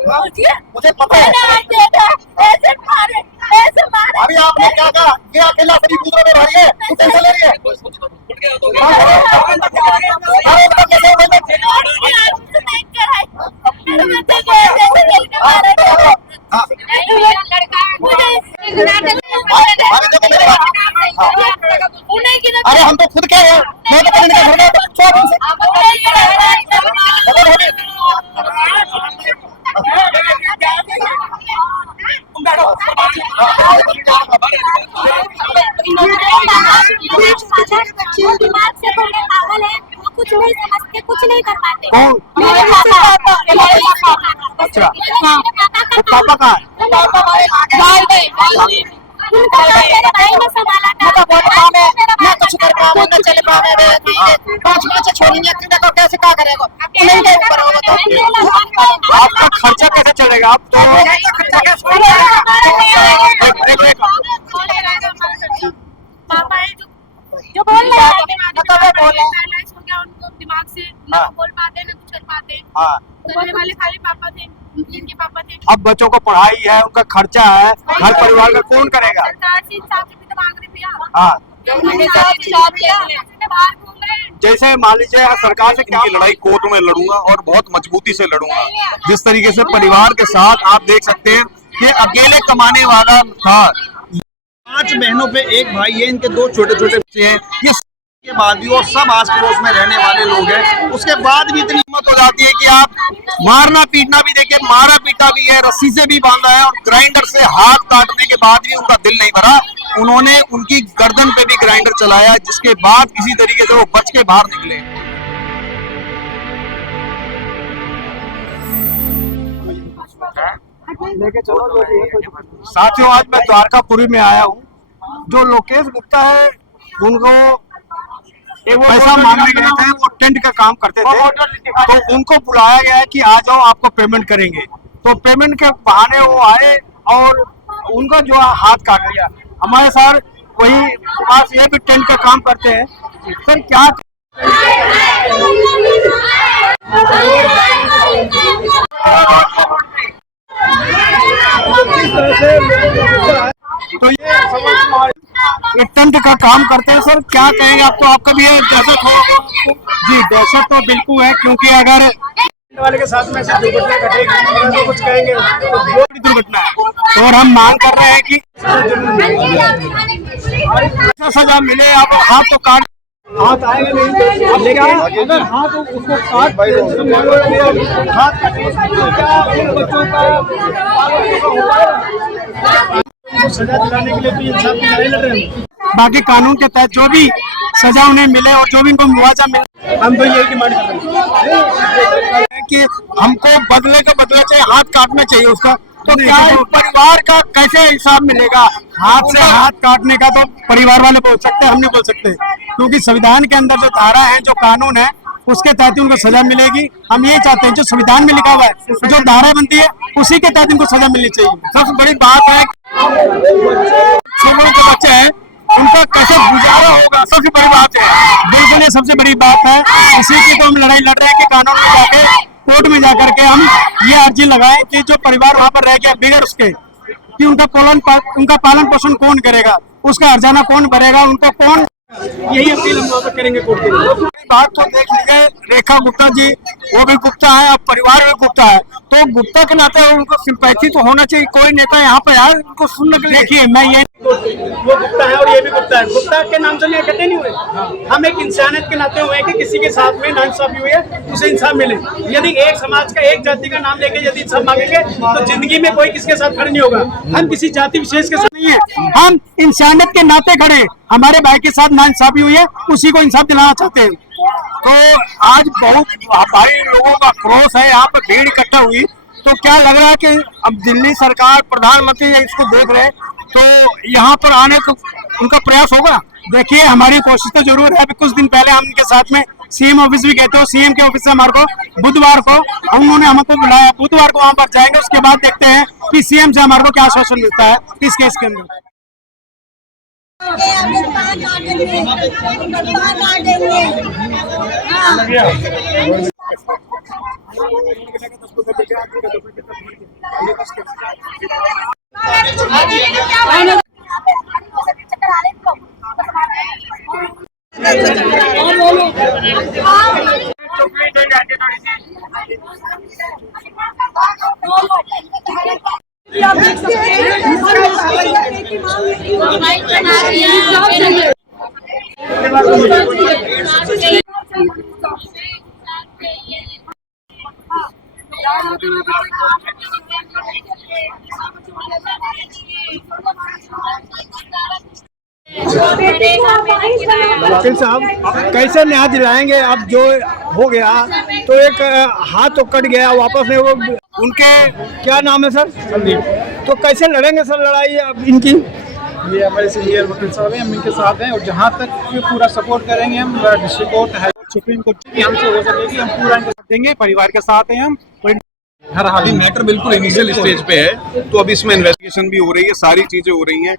मुझे पता है। ऐसे मारे, ऐसे मारे। अभी आपने क्या कहा? ये अकेला सभी दूसरों में भाई है, तू टेंशन ले रही है? अरे हम तो खुद के हैं, मैं तो कहीं नहीं दिमाग से थोड़े पागल है, वो कुछ नहीं समझते, कुछ नहीं कर पाते। कौन? मेरे पापा। अच्छा, तो पापा कहाँ है? उनका मेरे भाई ने संभाला था। मैं कुछ कर पाऊँ न चल पावे रे, पाँच पाँच छोड़ियाँ कितने को कैसे क्या करेगा? नहीं के ऊपर होगा तो आपका खर्चा कैसे चलेगा? आप तो पापा है जो बोल रहे हैं, पैरालाइज हो गया उनको दिमाग से, ना बोल पाते ना कुछ कर पाते। बोलने वाले खाली पापा थे, इनके पापा थे। अब बच्चों को पढ़ाई है, उनका खर्चा है, घर परिवार का कौन करेगा? सरकार से इंसाफ भी तो मांग रहे भैया। हाँ, बाहर घूम रहे हैं। जैसे मान लीजिए सरकार से क्या लड़ाई कोर्ट में लड़ूंगा और बहुत मजबूती से लड़ूंगा। जिस तरीके से परिवार के साथ आप देख सकते हैं कि अकेले कमाने वाला था। 5 बहनों पे एक भाई है, इनके 2 छोटे छोटे बच्चे हैं। ये के बाद भी और सब आस पड़ोस में रहने वाले लोग हैं, उसके बाद भी इतनी हिम्मत हो जाती है कि आप मारना पीटना भी देखे, मारा पीटा भी है, रस्सी से भी बांधा है और ग्राइंडर से हाथ काटने के बाद भी उनका दिल नहीं भरा। उन्होंने उनकी गर्दन पे भी ग्राइंडर चलाया, जिसके बाद किसी तरीके से वो बच के बाहर निकले। लेके चलो जो भी है। साथियों, आज मैं द्वारकापुरी में आया हूँ। जो लोकेश गुप्ता है, उनको पैसा मांगने गए थे, वो टेंट का काम करते थे, तो उनको बुलाया गया है कि आ जाओ आपको पेमेंट करेंगे। तो पेमेंट के बहाने वो आए और उनका जो हाथ काट लिया। हमारे साथ वही पास ये भी टेंट का काम करते हैं। सर क्या तो ये टेंट का काम करते हैं। सर क्या कहेंगे आप? तो आपका भी दहशत हो? जी, दहशत तो बिल्कुल है, क्योंकि अगर वाले के साथ में ऐसी दुर्घटना घटेगी तो कुछ कहेंगे, बहुत बड़ी दुर्घटना है। और हम मांग कर रहे हैं कि सजा मिले। आप हाथ तो काट, हाथ आएगा नहीं, लेकिन अगर हाथ उसको काट हाथ काटेंगे बच्चों का सजा दिलाने के लिए तो इंसाफ की लड़ाई लड़ रहे हैं। बाकी कानून के तहत जो भी सजा उन्हें मिले और जो भी उनको मुआवजा मिले, हम तो यही डिमांड कर रहे हैं कि हमको बदले का बदला चाहिए, हाथ काटना चाहिए उसका। तो क्या परिवार का कैसे हिसाब मिलेगा? हाथ से हाथ काटने का तो परिवार वाले बोल सकते हैं, हम नहीं बोल सकते, क्योंकि संविधान के अंदर जो धारा है, जो कानून है, उसके तहत ही उनको सजा मिलेगी। हम ये चाहते हैं जो संविधान में लिखा हुआ है, जो धारा बनती है, उसी के तहत इनको सजा मिलनी चाहिए। सबसे बड़ी बात है छोटे बच्चे हैं, उनका कैसे गुजारा होगा, सबसे बड़ी बात है। बिल्कुल ये सबसे बड़ी बात है। इसी की तो हम लड़ाई लड़ रहे हैं कि कानून में जाके, कोर्ट में जाकर के हम ये अर्जी लगाएं कि जो परिवार वहाँ पर रह गया बिगड़ उसके, कि उनका पालन पोषण कौन करेगा, उसका हर्जाना कौन भरेगा, उनको कौन। यही अपील हम वहाँ पर करेंगे कोर्ट के लिए। बात तो देख लीजिए, रेखा गुप्ता जी, वो भी गुप्ता है और परिवार भी गुप्ता है, तो गुप्ता के नाते उनको सिंपैथी तो होना चाहिए। कोई नेता यहाँ पे आए उनको सुनने के लिए। देखिए, मैं ये वो गुप्ता है और ये भी गुप्ता है, गुप्ता के नाम से हम इकट्ठे नहीं हुए। हम एक इंसानियत के नाते हुए हैं कि किसी के साथ में नाइंसाफी हुई है, उसे इंसाफ मिले। यदि एक समाज का, एक जाति का नाम लेके यदि इंसाफ मांगेंगे तो जिंदगी में कोई किसके साथ खड़े नहीं होगा। हम किसी जाति विशेष के साथ नहीं है, हम इंसानियत के नाते खड़े। हमारे भाई के साथ नाइंसाफी हुई है, उसी को इंसाफ दिलाना चाहते हैं। तो आज बहुत भारी लोगों का क्रोध है, यहाँ पर भीड़ इकट्ठा हुई। तो क्या लग रहा है कि अब दिल्ली सरकार, प्रधानमंत्री इसको देख रहे हैं, तो यहाँ पर आने को उनका प्रयास होगा। देखिए, हमारी कोशिश तो जरूर है। अभी कुछ दिन पहले हम उनके साथ में सीएम ऑफिस भी गए थे। सीएम के ऑफिस से हमारे को बुधवार को उन्होंने हमको बुलाया, बुधवार को वहां पर जाएंगे। उसके बाद देखते हैं कि सीएम से हमारे को क्या आश्वासन मिलता है इस केस के अंदर। वकील साहब कैसे न्याय दिलाएंगे? अब जो हो गया तो एक हाथ तो कट गया, वापस नहीं वो उनके क्या नाम है सर? संदीप। तो कैसे लड़ेंगे सर लड़ाई अब इनकी? ये हमारे सीनियर वकील साहब हैं, हम इनके साथ हैं और जहाँ तक ये पूरा सपोर्ट करेंगे हम, district court, high court, supreme court की हमसे हो सकेगी, हम पूरा इनके साथ देंगे। परिवार के साथ हैं हम। हर हाल मैटर बिल्कुल इनिशियल स्टेज पे है, तो अभी इसमें इन्वेस्टिगेशन भी हो रही है, सारी चीजें हो रही हैं।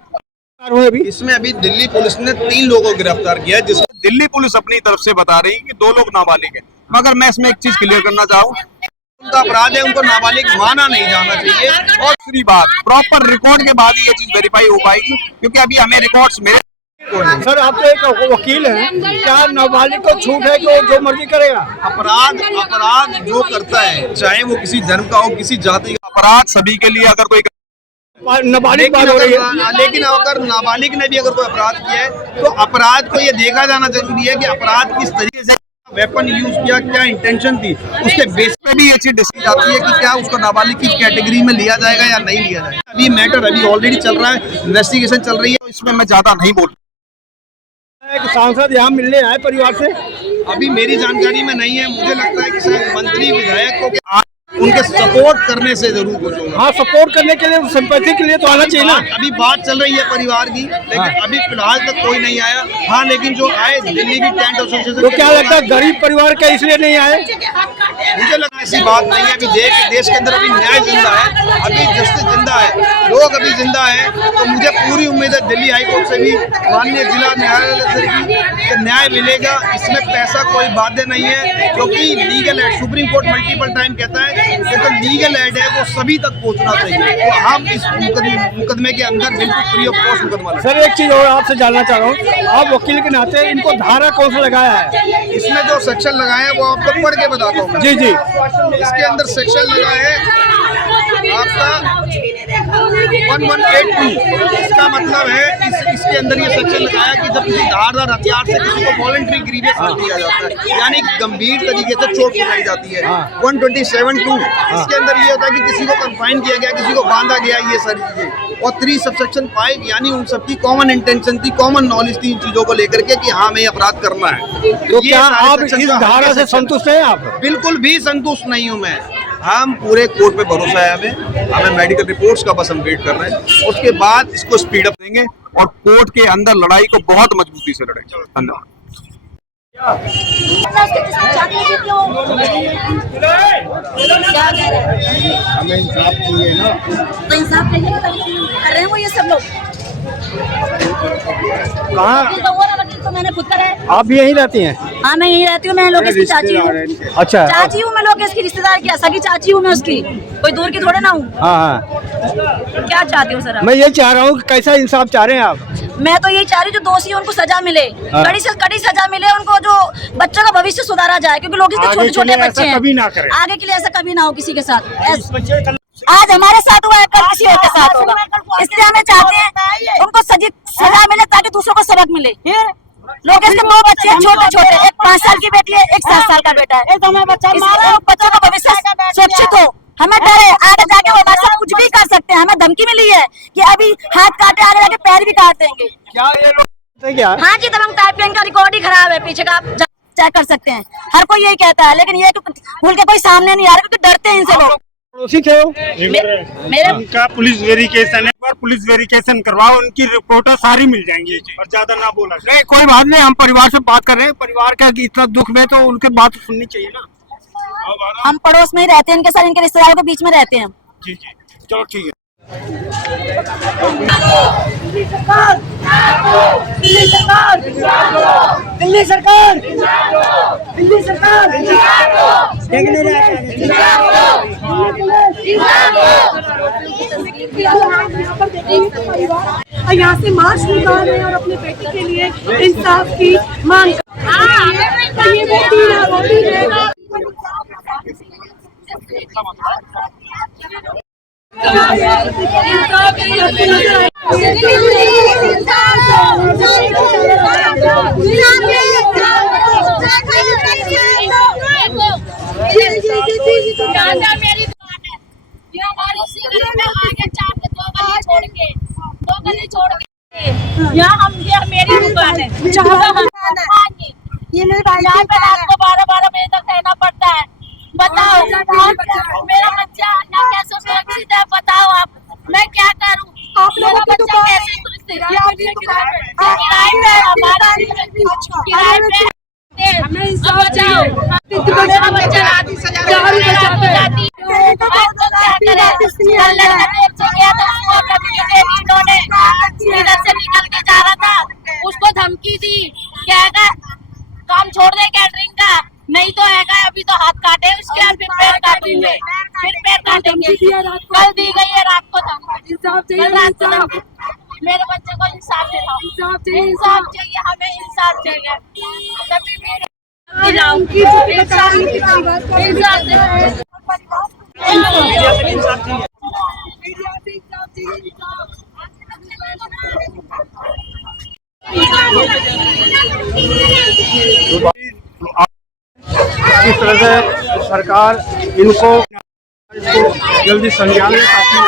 इसमें अभी दिल्ली पुलिस ने 3 लोगों को गिरफ्तार किया है, जिसमें दिल्ली पुलिस अपनी तरफ से बता रही है कि 2 लोग नाबालिग हैं, मगर मैं इसमें एक चीज क्लियर करना चाहूँ, उनका अपराध है, उनको नाबालिग माना नहीं जाना चाहिए। और दूसरी बात, प्रॉपर रिकॉर्ड के बाद ही ये चीज वेरीफाई हो पाएगी, क्योंकि अभी हमें रिकॉर्ड्स मेरे सर आप तो एक वकील हैं, क्या नाबालिग को छूट है कि वो जो मर्जी करेगा? अपराध जो करता है, चाहे वो किसी धर्म का हो, किसी जाति का, अपराध सभी के लिए, अगर कोई नाबालिग बात हो रही है, लेकिन अगर नाबालिग ने भी अगर कोई अपराध किया है तो अपराध को ये देखा जाना जरूरी है कि अपराध किस तरीके से वेपन यूज किया, क्या इंटेंशन थी, उसके बेस पे भी ये चीज डिसाइड जाती है कि क्या उसको नाबालिग की कैटेगरी में लिया जाएगा या नहीं लिया जाएगा। अभी मैटर अभी ऑलरेडी चल रहा है, इन्वेस्टिगेशन चल रही है, तो इसमें मैं ज्यादा नहीं बोल। एक सांसद यहाँ मिलने आए परिवार से, अभी मेरी जानकारी में नहीं है, मुझे लगता है कि शायद मंत्री विधायकों के उनके सपोर्ट करने से जरूर कुछ होगा। हाँ सपोर्ट करने के लिए, सिंपैथी के लिए तो आना चाहिए ना। अभी बात चल रही है परिवार की, लेकिन अभी फिलहाल तक कोई नहीं आया। हाँ लेकिन जो आए दिल्ली की टेंट एसोसिएशन, तो क्या लगता है गरीब परिवार का इसलिए नहीं आए? मुझे लगता है ऐसी बात नहीं है। अभी देश के अंदर अभी न्याय जिंदा है, अभी जस्टिस जिंदा है, लोग अभी जिंदा है, तो मुझे पूरी उम्मीद है दिल्ली हाईकोर्ट से भी, माननीय जिला न्यायालय से भी न्याय मिलेगा। इसमें पैसा कोई बाध्य नहीं है, क्योंकि legal aid, supreme court multiple time कहता है कि जो लीगल एड है वो सभी तक पहुंचना चाहिए। तो हम इस मुकदमे के अंदर बिल्कुल फ्री ऑफ कॉस्ट मुकदमा। सर एक चीज और आपसे जानना चाह रहा हूँ, आप वकील के नाते इनको धारा कौन सा लगाया है? इसमें जो सेक्शन लगाया है वो आपको पढ़ के बताता हूँ। जी जी, इसके अंदर सेक्शन लगा है आपका 1182। इसका मतलब है इसके अंदर ये सेक्शन लगाया कि जब किसी धारदार हथियार से किसी को वॉलंटरी ग्रीवियस कर दिया जाता है, यानी गंभीर तरीके से चोट पहुंचाई जाती है। 127(2) इसके अंदर ये होता है कि किसी को कंफाइन किया गया, किसी को बांधा गया, ये सारी चीजें। और 3 सबसेक्शन 5 यानी उन सबकी कॉमन इंटेंशन थी, कॉमन नॉलेज थी इन चीजों को लेकर के कि हाँ हमें अपराध करना है। तो क्या आप इस धारा से संतुष्ट हैं? आप बिल्कुल भी संतुष्ट नहीं हूँ मैं। हम पूरे कोर्ट पे भरोसा है हमें मेडिकल रिपोर्ट्स का बस हम वेट कर रहे हैं, उसके बाद इसको स्पीड अप देंगे और कोर्ट के अंदर लड़ाई को बहुत मजबूती से लड़ेंगे। धन्यवाद। हमें इंसाफ चाहिए ना, तो इंसाफ लेने कर रहे हैं वो ये सब लोग। कहाँ? वकील तो मैंने खुद करा है। आप भी यहीं रहती हैं? हाँ मैं यहीं रहती हूँ, मैं लोकेश की चाची हूँ। अच्छा, चाची हूँ मैं, लोकेश की रिश्तेदार की सगी चाची हूँ मैं उसकी, कोई दूर की थोड़े ना हूँ। हाँ, क्या चाहती हूँ सर आप? मैं ये चाह रहा हूँ कि कैसा इंसाफ चाह रहे हैं आप? मैं तो यही चाह रही हूँ जो दोषी है उनको सजा मिले, कड़ी से कड़ी सजा मिले उनको, जो बच्चों का भविष्य सुधारा जाए, क्योंकि लोग छोटे छोटे बच्चे हैं, आगे के लिए ऐसा कभी ना हो किसी के साथ। आज हमारे साथ हुआ है, कल किसी और के साथ होगा, इसलिए हमें चाहते हैं उनको सजा मिले ताकि दूसरों को सबक मिले। लोग इसके 2 बच्चे हैं छोटे छोटे, एक 5 साल की बेटी है, एक 7 साल का बेटा है। बच्चों का भविष्य सुरक्षित हो, हमें डर है आगे जाके वो हमारे साथ कुछ भी कर सकते हैं। हमें धमकी मिली है कि अभी हाथ काटे, आगे जाके पैर भी काट देंगे। क्या ये लोग क्या? हाँ जी, तब टाइपिंग का रिकॉर्ड ही खराब है, पीछे का आप चेक कर सकते हैं। हर कोई यही कहता है, लेकिन ये भूल के कोई सामने नहीं आ रहा, क्योंकि डरते हैं इनसे लोग। पड़ोसी थे वो? मेरे उनका पुलिस वेरिफिकेशन है, एक बार पुलिस वेरिफिकेशन करवाओ, उनकी रिपोर्टर सारी मिल जाएंगी और ज्यादा ना बोला। नहीं कोई बात नहीं, हम परिवार से बात कर रहे हैं, परिवार का इतना दुख में तो उनके बात सुननी चाहिए ना। हम पड़ोस में ही रहते हैं इनके साथ, इनके रिश्तेदारों के बीच में रहते हैं। जी जी, चलो ठीक है। दिल्ली सरकार दिल्ली सरकार यहाँ से मार्च निकाल रहे हैं और अपने बेटी के लिए इंसाफ की मांग यहाँ हम ये मेरी दुकान है, ये मेरे भाई यहाँ पे रात को 12-12 बजे तक रहना पड़ता है। बताओ मेरा बच्चा यहाँ कैसे सुरक्षित है? बताओ आप, मैं क्या करूँ? आप मेरा बच्चा कैसे सुरक्षित है? हमें इंसाफ चाहिए। मेरा बच्चा रात को जाती इधर से निकल के जा रहा था, उसको धमकी दी क्या काम छोड़ दे कैटरिंग का, नहीं तो हैगा अभी तो हाथ काटे उसके बाद फिर पैर काटेंगे, फिर पैर काटेंगे। कल दी गई है रात को धमकी। मेरे बच्चे को इंसाफ दिलाओ, इंसाफ चाहिए, हमें इंसाफ चाहिए। तभी मेरे इस तरह से सरकार इसको जल्दी संज्ञान ले ताकि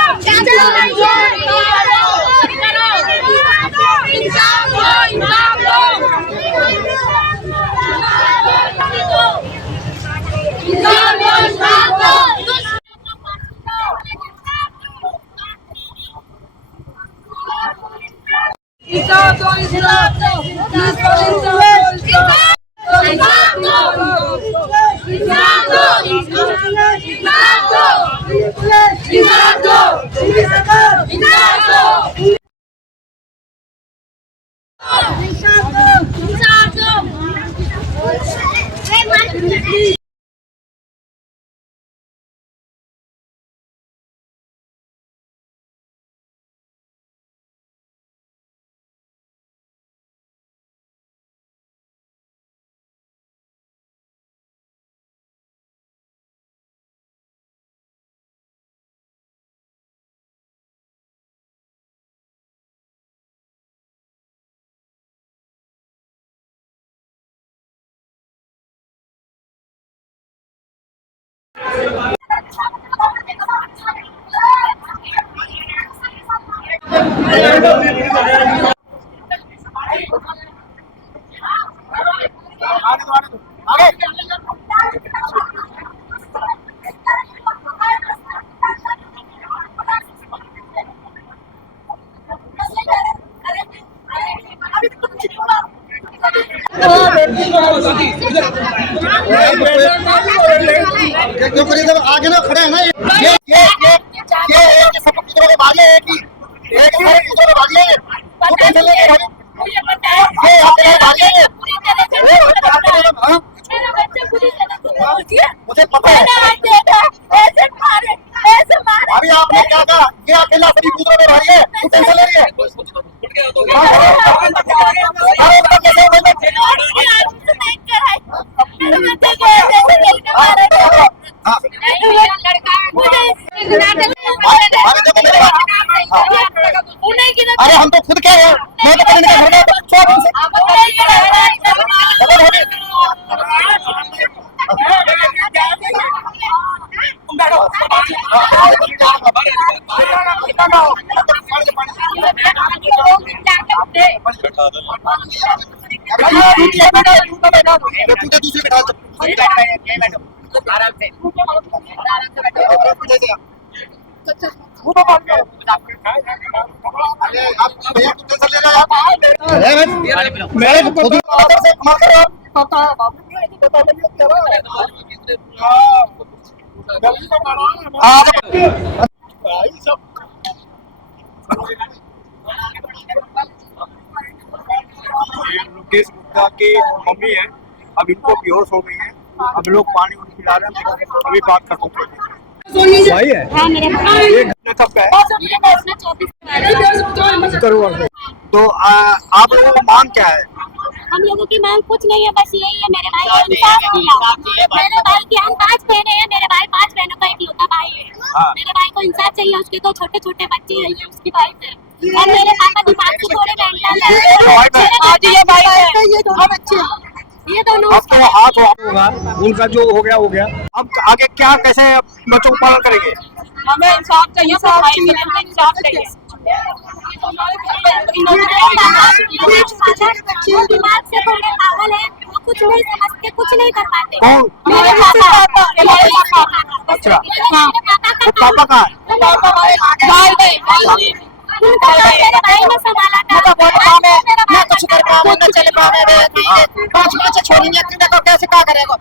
आगे ना खड़े हैं ना, ये सब पुत्रों के भागे हैं कि एक पुत्रों के भागे हैं, तो कैसे लेंगे भाई? ये आपके भागे हैं, मुझे पता है। अभी आपने क्या कहा? ये अकेला सभी पुत्रों के भाई है, तो कैसे ले रही है? अरे हम तो खुद कह रहे हैं, मैं तो करने का घर में मम्मी है, अब इनको बेहोश हो गई है, अब लोग पानी उनको पिला रहे हैं, अभी बात कर सकते हैं। भाई है हाँ मेरे ये घटना कब का है? तो आप लोगों की मांग क्या है? हम लोगों की मांग कुछ नहीं है, बस यही है मेरे भाई को इंसाफ मिला। मेरे भाई की हम 5 बहने हैं, मेरे भाई 5 बहनों का इकलौता भाई है। मेरे भाई को इंसाफ चाहिए, उसके 2 छोटे छोटे बच्चे हैं, ये उसकी वाइफ है और मेरे पापा दिमाग से थोड़े मेंटल है। ये दोनों अब तो हाथ होगा, उनका जो हो गया। अब आगे क्या, कैसे बच्चों को पालन करेंगे? हमें इंसाफ चाहिए, भाई मिले हमें इंसाफ चाहिए। दिमाग से थोड़े पागल है, वो कुछ नहीं समझते, कुछ नहीं कर पाते। कौन? मेरे पापा। अच्छा, वो पापा कहाँ है? मेरे भाई ने संभाला था। मैं कुछ कर पाऊँ न चल पाऊँ, 5 छोड़ेंगे को कैसे क्या करेगा?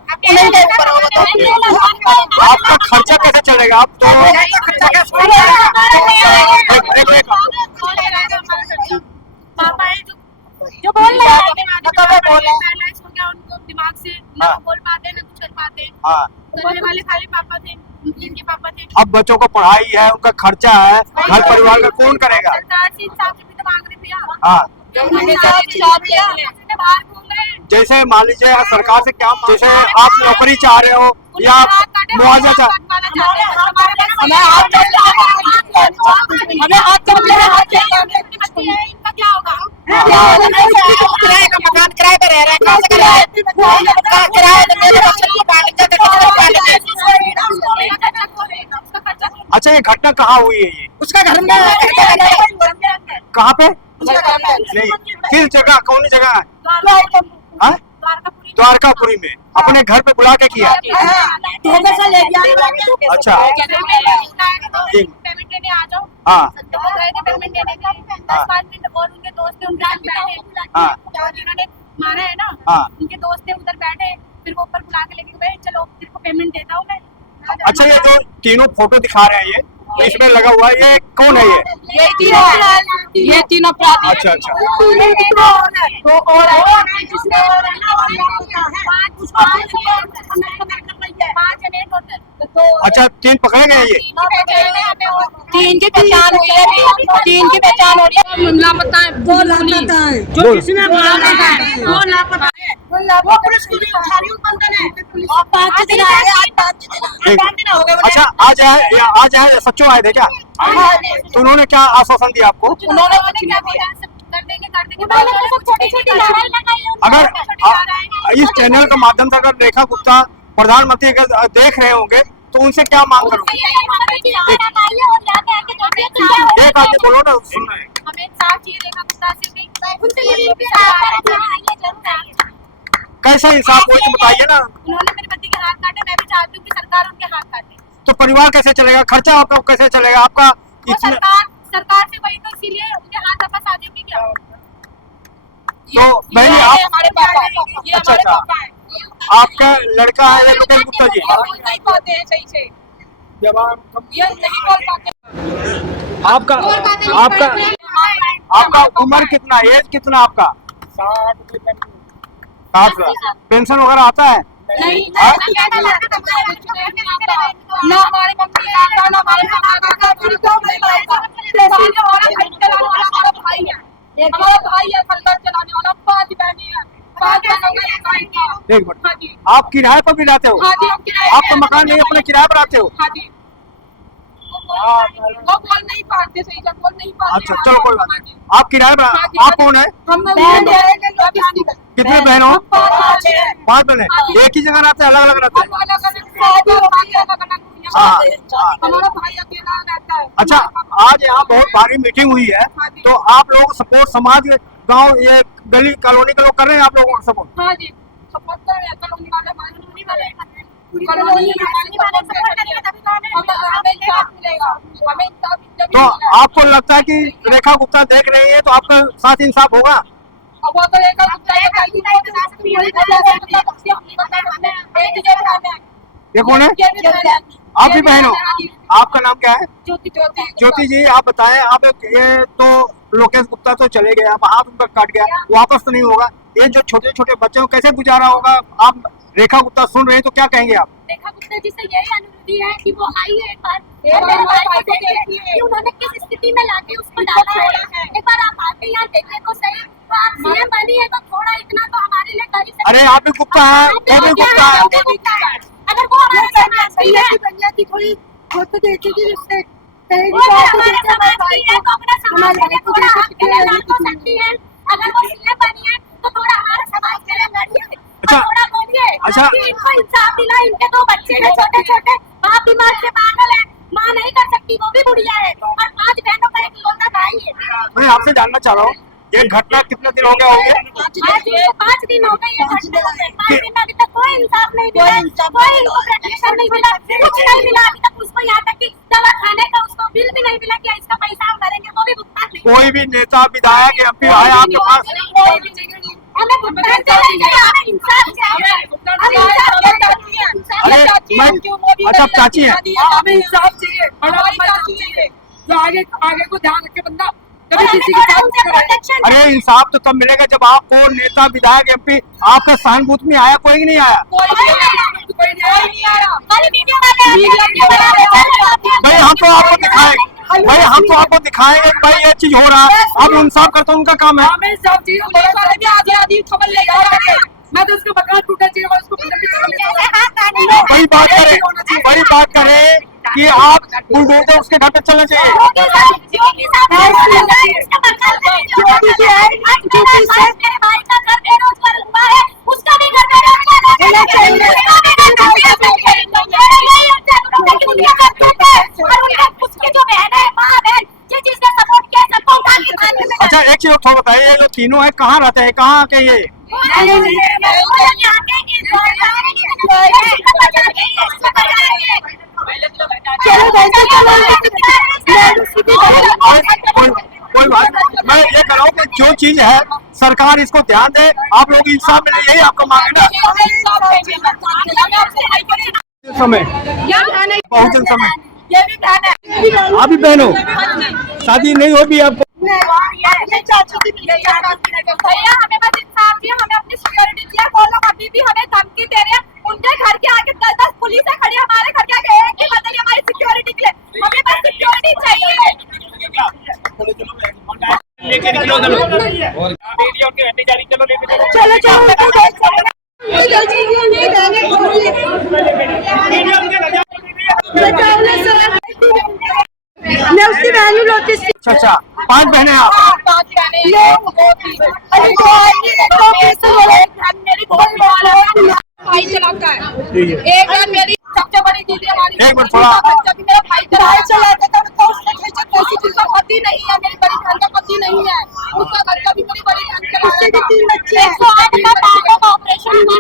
आपका खर्चा कैसे चलेगा? आप तो पापा है जो बोल रहे हैं, पैरालाइज हो गया, उनको दिमाग से ना बोल पाते ना कुछ कर पाते। बोलने वाले खाली पापा थे, जिनके पापा थे। अब बच्चों को पढ़ाई है, उनका खर्चा है, घर परिवार का कौन करेगा? सरकार से इंसाफ भी तो मांग रहे भैया। हाँ, बाहर घूम रहे हैं। जैसे मान लीजिए सरकार से क्या, जैसे आप नौकरी चाह रहे हो या मुआवजा चाह, इनका क्या होगा? किराए का मकान किराए पे रह रहे हैं, अच्छा ये घटना कहाँ हुई है? ये उसका घर में कहाँ पे? नहीं, किस जगह, कौन सी जगह है? हाँ? द्वारकापुरी में अपने घर पे बुला के किया? अच्छा, पेमेंट देने आ जाओ। हाँ तो वो गए थे पेमेंट देने के लिए, 10-5 मिनट और उनके दोस्त थे उनके साथ बैठे, जिन्होंने मारा है ना, उनके दोस्त थे उधर बैठे, फिर वो ऊपर बुला के लेके गए, चलो तेरे को पेमेंट देता हूँ मैं। अच्छा, ये जो तीनों फोटो दिखा रहे हैं, ये इसमें लगा हुआ है, ये कौन है? ये तीन अपराधी। अच्छा अच्छा, अच्छा 3 पकड़े गए ये? 3 की पहचान हुई है, 3 की पहचान हो रही है। लापता है, 2 लापता है, जो किसने मारा है वो लापता है। वो पुलिस की उठारी बंधन है और 5 दिन आए, आज 5 दिन हो गए। अच्छा, आज आए सच्चो आए थे क्या? तो उन्होंने क्या आश्वासन दिया आपको? उन्होंने क्या बोला, कर देंगे छोटी-छोटी लड़ाई लगाई है। अगर इस चैनल के माध्यम से अगर रेखा गुप्ता प्रधानमंत्री अगर देख रहे होंगे तो उनसे क्या मांग करोगे? एक आदमी बोलो ना, सुन रहे हैं। हमें इंसाफ चाहिए रेखा गुप्ता से भी। कैसे इंसाफ हो तो बताइए ना। उन्होंने मेरे पति के हाथ काटे, मैं भी चाहती हूँ कि सरकार उनके हाथ काटे। तो परिवार कैसे चलेगा? खर्चा आपका कैसे चलेगा? आपका वो सरकार से वही, तो इसीलिए उनके हाथ वापस आ जाएंगे क्या? तो बहनी आप, हमारे पापा, ये अच्छा, हमारे अच्छा। पापा है। आपका लड़का है या लोकेश गुप्ता जी? बोल नहीं पाते हैं सही से, ये नहीं बोल पाते। आपका उम्र कितना, एज कितना आपका? 60 पेंशन वगैरह आता है? नहीं, ना हमारी मम्मी आता, ना हमारे पापा आता, हमारा भाई है खंडर चलाने वाला, 5 बहनें हैं, 5 बहनों का एक भाई है। एक मिनट, आप किराए पर भी रहते हो? हाँ जी, हम किराए पे आपका मकान नहीं, अपने किराए पर रहते हो? हाँ जी। वो बोल नहीं पाते, सही से बोल नहीं पाते। अच्छा, चलो कोई बात नहीं। आप किराए पर, आप कौन है? कितने बहन हो? 5 बहन। एक ही जगह रहते हैं, अलग अलग रहते हैं? हमारा भाई अकेला रहता है। अच्छा, आज यहाँ बहुत भारी मीटिंग हुई है, तो आप लोग सपोर्ट समाज, गांव, ये गली कॉलोनी के लोग कर रहे हैं आप लोगों को सपोर्ट? हाँ जी, सपोर्ट कर रहे हैं, कॉलोनी वाले सपोर्ट करेंगे, हमें इंसाफ मिलेगा, हमें इंसाफ तो आपको लगता है कि रेखा गुप्ता देख रही है तो आपका साथ इंसाफ होगा? वो तो रेखा गुप्ता ये कौन है? आप भी बहन हो? आपका नाम क्या है? ज्योति जी, आप बताएं, आप ये तो लोकेश गुप्ता तो चले गए, अब हाथ उनका कट गया, वापस तो नहीं होगा, ये जो छोटे छोटे बच्चों को कैसे गुजारा होगा? आप रेखा गुप्ता सुन रहे हैं तो क्या कहेंगे आप? रेखा गुप्ता जी से यही अनुरोध है कि वो आई है एक बार और मेरे भाई को देखिए कि उन्होंने किस स्थिति में लाके उसको डाला है। एक बार आप आके यहाँ देखें तो सही। तो आप सीएम बनी है तो थोड़ा इतना तो हमारे लिए कर ही सकते हैं। अरे आप भी गुप्ता है, वो भी गुप्ता है। अगर वो हमारे समाज की है की थोड़ी फोटो देखेगी उससे वो अगर हमारे समाज की है तो अपने समाज के लिए थोड़ा आपके लिए लड़ तो सकती है। अगर वो सीएम बनी है तो थोड़ा हमारे समाज के लिए लड़िए। अच्छा। थोड़ा बोलिए अच्छा। कि इनको इंसाफ दिला। इनके दो बच्चे हैं छोटे छोटे, बाप दिमाग से पागल है, माँ नहीं कर सकती, वो भी बुढ़िया है और 5 बहनों का एक लौता भाई है। मैं आपसे जानना चाह रहा हूँ, ये घटना कितने दिन हो गए होंगे? आज 5 दिन हो गए ये घटना को। 5 दिन में अभी तक कोई इंसाफ नहीं मिला, कोई इनको प्रोटेक्शन नहीं मिला, कुछ नहीं मिला अभी तक उसको। यहाँ तक कि दवा खाने का उसको बिल भी नहीं मिला कि इसका पैसा हम भरेंगे, वो भी भुगतान नहीं। कोई भी नेता विधायक एमपी आया आपके पास? हमें भुगतान चाहिए, हमें इंसाफ चाहिए, हम इंसाफ चाहते हैं। अरे मैं अच्छा चाची है, हमें इंसाफ चाहिए, हमारी चाहिए जो आगे को ध्यान रखे बंदा कभी किसी के साथ प्रोटेक्शन। अरे इंसाफ तो तब मिलेगा जब आपको नेता विधायक एमपी आपका सहानुभूति में आया, कोई नहीं आया। कोई नहीं आया। भाई हम तो आपको दिखाएंगे, भाई हम तो आपको दिखाएंगे कि भाई ये चीज हो रहा है, अब इंसाफ करता उनका काम है। हमें इंसाफ चाहिए। आधी खबर ले जा रहे हैं। मैं तो उसका मकान टूटा चाहिए और उसको वही बात करें कि आप बुलडोजर उसके घर पे चलना चाहिए। अच्छा एक चीज थोड़ा बताइए, ये जो तीनों है कहाँ रहते हैं, कहाँ के ये? कोई बात, मैं ये कह रहा हूँ कि जो चीज है सरकार इसको ध्यान दे, आप लोग इंसाफ मिले, यही आपका मांगना है। समय बहुजन समय आप भी बहन हो, शादी नहीं होगी आपको? भैया हमें बस इंसाफ दिया, हमें अपनी सिक्योरिटी दिया। वो लोग अभी भी हमें धमकी दे रहे हैं। उनके घर के आगे 10 पुलिस है खड़ी, हमारे घर के आगे एक ही बदली हमारी सिक्योरिटी के लिए। हमें बस सिक्योरिटी चाहिए। चलो मैं उसकी वैल्यू होती। अच्छा 5 बहनें आप? भाई चलाता है। एक है मेरी सबसे बड़ी दीदी हमारी, एक मिनट थोड़ा। मेरा भाई चलाता था तो उसने कैसे किसी चीज का पति नहीं है, मेरी बड़ी बहन का पति नहीं है, उसका घर का भी मेरी बड़ी बहन चला रहा था। 108 का ऑपरेशन हुआ